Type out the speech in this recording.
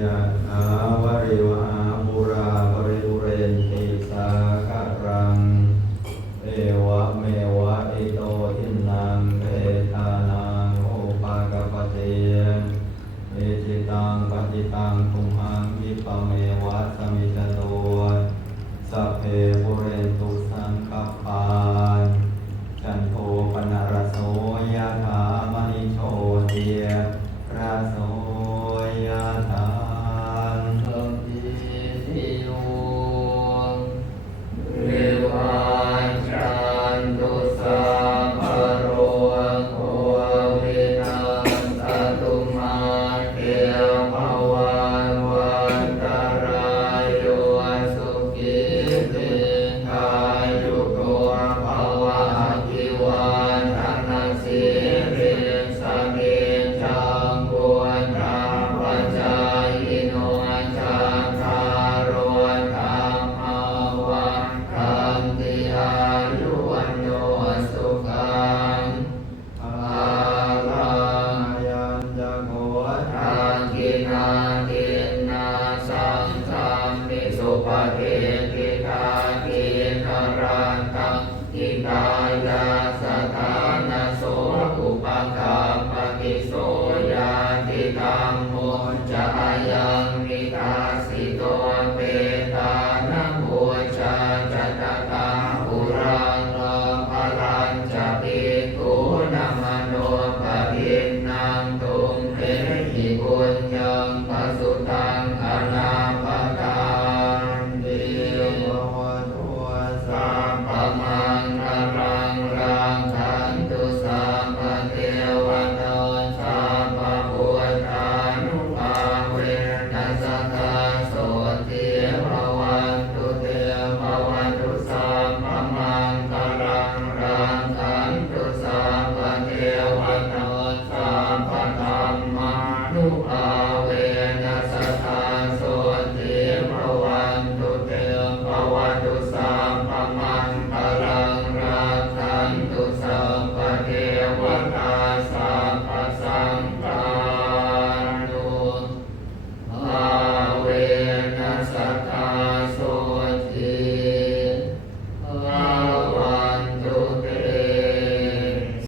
ยะถาวะริวหาปุราปริปุเรนติสาคารังเอวะเมวะอิโตทินังเปตานังอุปากปเตเอจิตังปฏิตังตุมหังวิปะเมวะสมิจจโตสัพเพปุเรนตุสังคปาจันโทปนรสโสยะถามณิโชติราโสยะถาสัพพิติโยวิวัชชันตุสัพพะโรโควินัสสตุมาเตภวันวันตรายโยสุขิติกายุโกภวะอภิวาทนาสิริสเกจังปุญญาปัจจายโนจักขาโรธรรมวันคันติอายุวันโนสุขังภาลังยัญจโกทังกินาทินาสังฆามิสุปฏิทิกาทินรันตังทิกายาสถานะโสอุปกรรมปฏิโสยาติธรรมโมจายัง